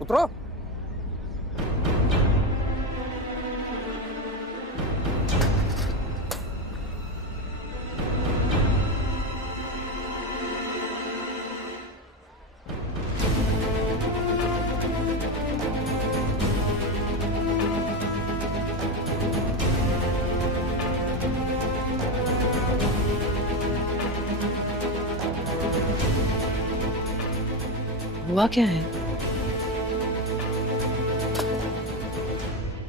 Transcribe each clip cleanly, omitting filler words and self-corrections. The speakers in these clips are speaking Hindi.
उतरो। हुआ क्या है?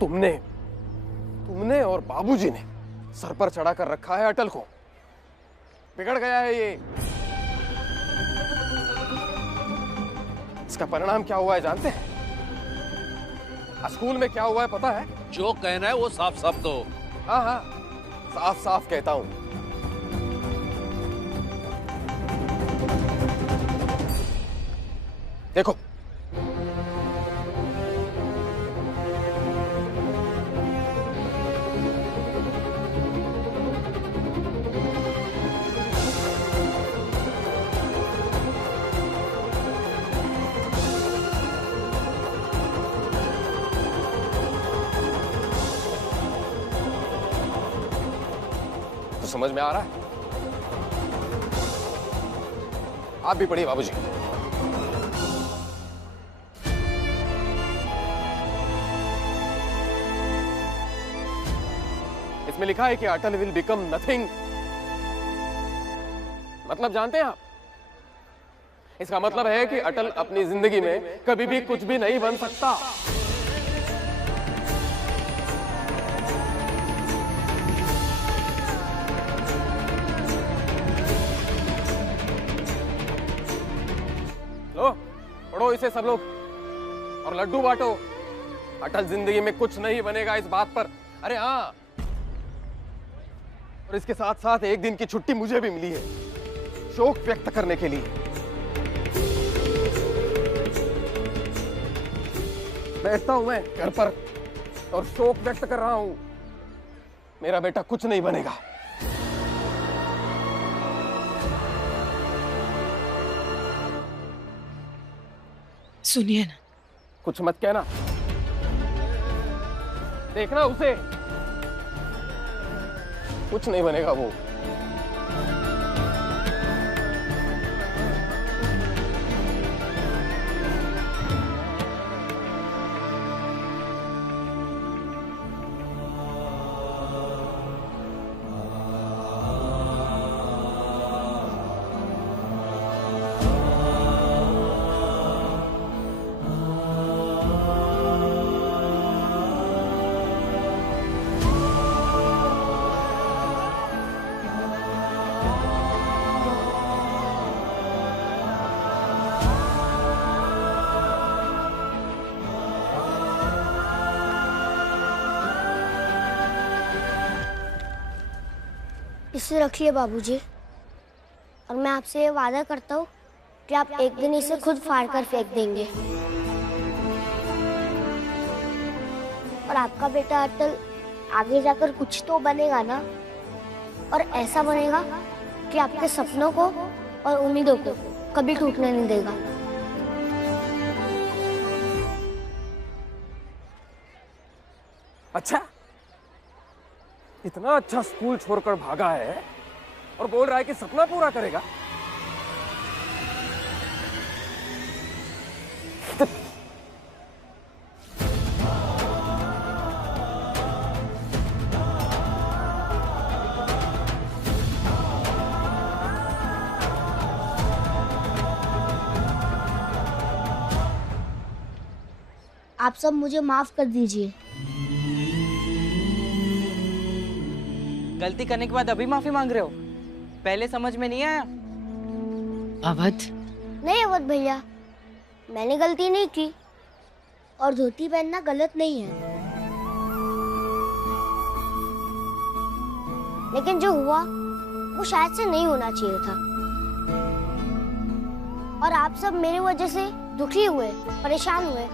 तुमने और बाबूजी ने सर पर चढ़ा कर रखा है अटल को। बिगड़ गया है ये। इसका परिणाम क्या हुआ है जानते हैं? स्कूल में क्या हुआ है पता है? जो कहना है वो साफ साफ दो। हाँ हाँ, साफ साफ कहता हूं। देखो, तो समझ में आ रहा है? आप भी पढ़िए बाबूजी। इसमें लिखा है कि अटल विल बिकम नथिंग। मतलब जानते हैं आप? इसका मतलब है कि अटल अपनी जिंदगी में कभी भी कुछ भी नहीं बन सकता। लो, पढ़ो इसे सब लोग और लड्डू बांटो। अटल जिंदगी में कुछ नहीं बनेगा इस बात पर। अरे हाँ, और इसके साथ साथ एक दिन की छुट्टी मुझे भी मिली है शोक व्यक्त करने के लिए। बैठता हूं मैं घर पर और शोक व्यक्त कर रहा हूं। मेरा बेटा कुछ नहीं बनेगा। सुनिए ना। कुछ मत कहना। देखना उसे, कुछ नहीं बनेगा वो। इसे रखिए बाबूजी, और मैं आपसे ये वादा करता हूँ कि आप एक दिन इसे खुद फाड़ कर फेंक देंगे। और आपका बेटा अटल आगे जाकर कुछ तो बनेगा ना, और ऐसा बनेगा कि आपके सपनों को और उम्मीदों को कभी टूटने नहीं देगा। अच्छा, इतना अच्छा स्कूल छोड़कर भागा है और बोल रहा है कि सपना पूरा करेगा। आप सब मुझे माफ कर दीजिए। गलती करने के बाद अभी माफी मांग रहे हो? पहले समझ में नहीं आया? अवध, नहीं अवध भैया, मैंने गलती नहीं की और धोती पहनना गलत नहीं है, लेकिन जो हुआ वो शायद से नहीं होना चाहिए था। और आप सब मेरी वजह से दुखी हुए, परेशान हुए,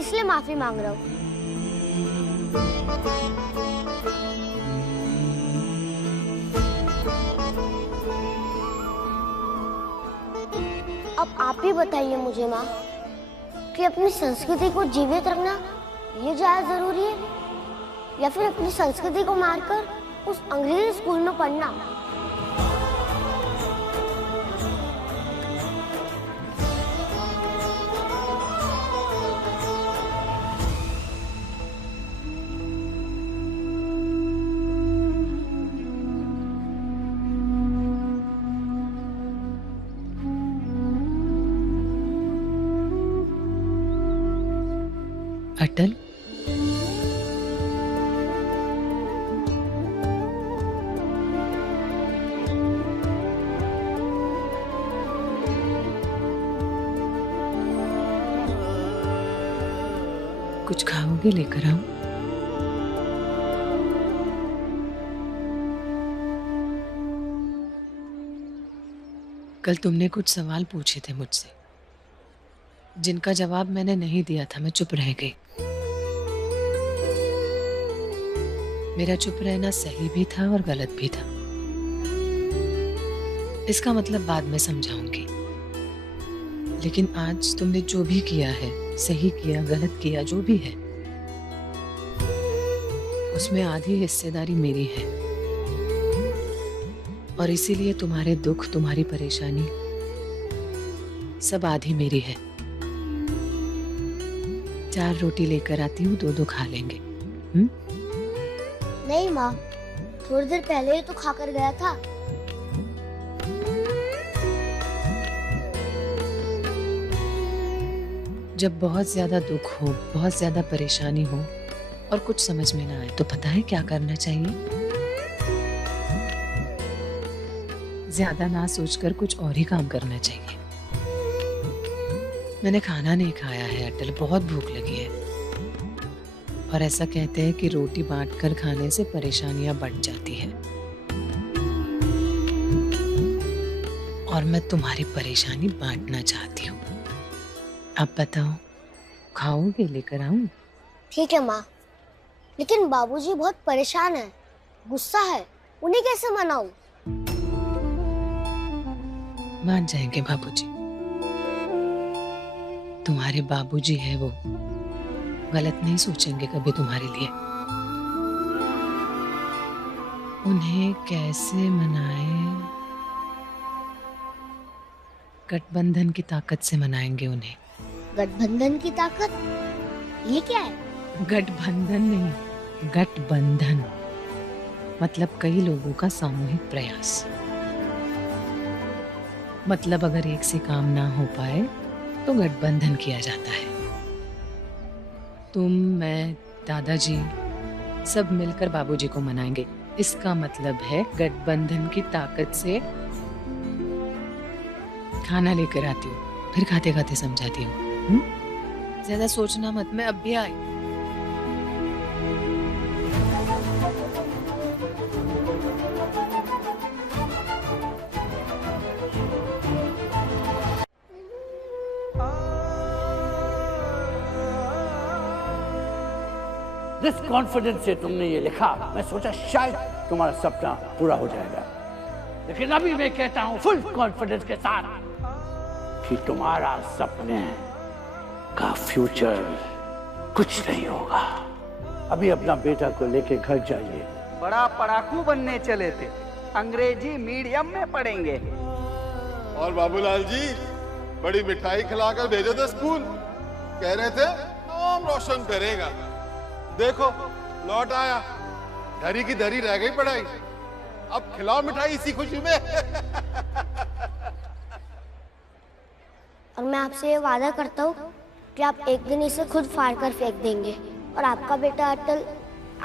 इसलिए माफी मांग रहा हूँ। अब आप ही बताइए मुझे माँ कि अपनी संस्कृति को जीवित रखना ये ज्यादा जरूरी है या फिर अपनी संस्कृति को मारकर उस अंग्रेजी स्कूल में पढ़ना? अटल, कुछ खाओगे? लेकर आऊं? कल तुमने कुछ सवाल पूछे थे मुझसे, जिनका जवाब मैंने नहीं दिया था। मैं चुप रह गई। मेरा चुप रहना सही भी था और गलत भी था। इसका मतलब बाद में समझाऊंगी, लेकिन आज तुमने जो भी किया है, सही किया गलत किया, जो भी है, उसमें आधी हिस्सेदारी मेरी है। और इसीलिए तुम्हारे दुख, तुम्हारी परेशानी सब आधी मेरी है। 4 रोटी लेकर आती हूँ, 2-2 खा लेंगे। नहीं माँ, थोड़ी देर पहले ही तो खाकर गया था। जब बहुत ज्यादा दुख हो, बहुत ज्यादा परेशानी हो और कुछ समझ में ना आए, तो पता है क्या करना चाहिए? ज्यादा ना सोचकर कुछ और ही काम करना चाहिए। मैंने खाना नहीं खाया है अटल, बहुत भूख लगी है। और ऐसा कहते हैं कि रोटी बांटकर खाने से परेशानियां बढ़ जाती है। और मैं तुम्हारी परेशानी बांटना चाहती हूँ। अब बताओ, खाओगे? लेकर आऊं? ठीक है माँ, लेकिन बाबूजी बहुत परेशान है, गुस्सा है, उन्हें कैसे मनाऊं? मान जाएंगे बाबूजी। तुम्हारे बाबूजी है वो, गलत नहीं सोचेंगे कभी तुम्हारे लिए। उन्हें कैसे मनाए? गठबंधन की ताकत से मनाएंगे उन्हें। गठबंधन की ताकत? ये क्या है? गठबंधन नहीं, गठबंधन मतलब कई लोगों का सामूहिक प्रयास। मतलब अगर एक से काम ना हो पाए तो गठबंधन किया जाता है। तुम, मैं, दादाजी सब मिलकर बाबूजी को मनाएंगे। इसका मतलब है गठबंधन की ताकत से। खाना लेकर आती हूँ, फिर खाते खाते समझाती हूँ। ज्यादा सोचना मत, मैं अब भी आई। जिस कॉन्फिडेंस से तुमने ये लिखा, मैं सोचा शायद तुम्हारा सपना पूरा हो जाएगा, लेकिन अभी मैं कहता हूँ फुल कॉन्फिडेंस के साथ कि तुम्हारा सपने का फ्यूचर कुछ नहीं होगा। अभी अपना बेटा को लेके घर जाइए। बड़ा पढ़ाकू बनने चले थे, अंग्रेजी मीडियम में पढ़ेंगे। और बाबूलाल जी बड़ी मिठाई खिलाकर भेजो थे स्कूल, कह रहे थे नाम रोशन करेगा। देखो लौट आया, धरी की धरी रह गई पढ़ाई। अब खिलाओ मिठाई इसी खुशी में। और मैं आपसे ये वादा करता हूँ कि आप एक दिन इसे खुद फाड़ कर फेंक देंगे और आपका बेटा अटल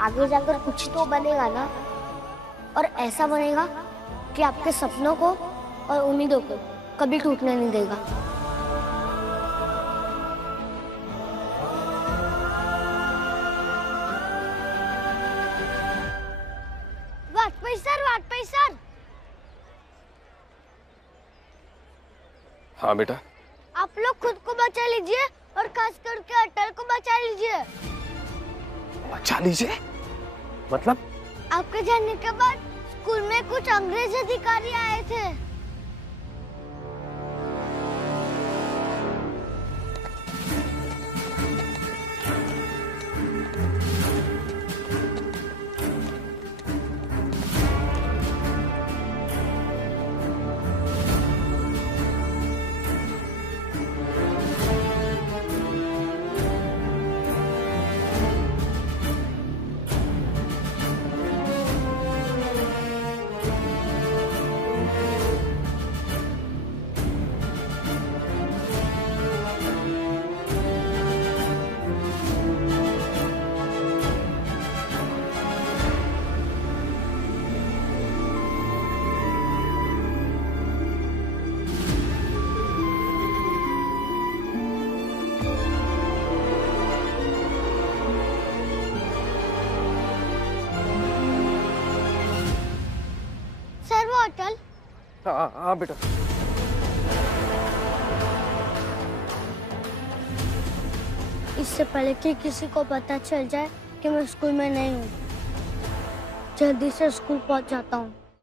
आगे जाकर कुछ तो बनेगा ना, और ऐसा बनेगा कि आपके सपनों को और उम्मीदों को कभी टूटने नहीं देगा। वाजपेयी सर। हाँ बेटा। आप लोग खुद को बचा लीजिए और खास करके अटल को बचा लीजिए। बचा लीजिए मतलब? आपके जाने के बाद स्कूल में कुछ अंग्रेज अधिकारी आए थे। हाँ हाँ बेटा। इससे पहले कि किसी को पता चल जाए कि मैं स्कूल में नहीं हूँ, जल्दी से स्कूल पहुंच जाता हूँ।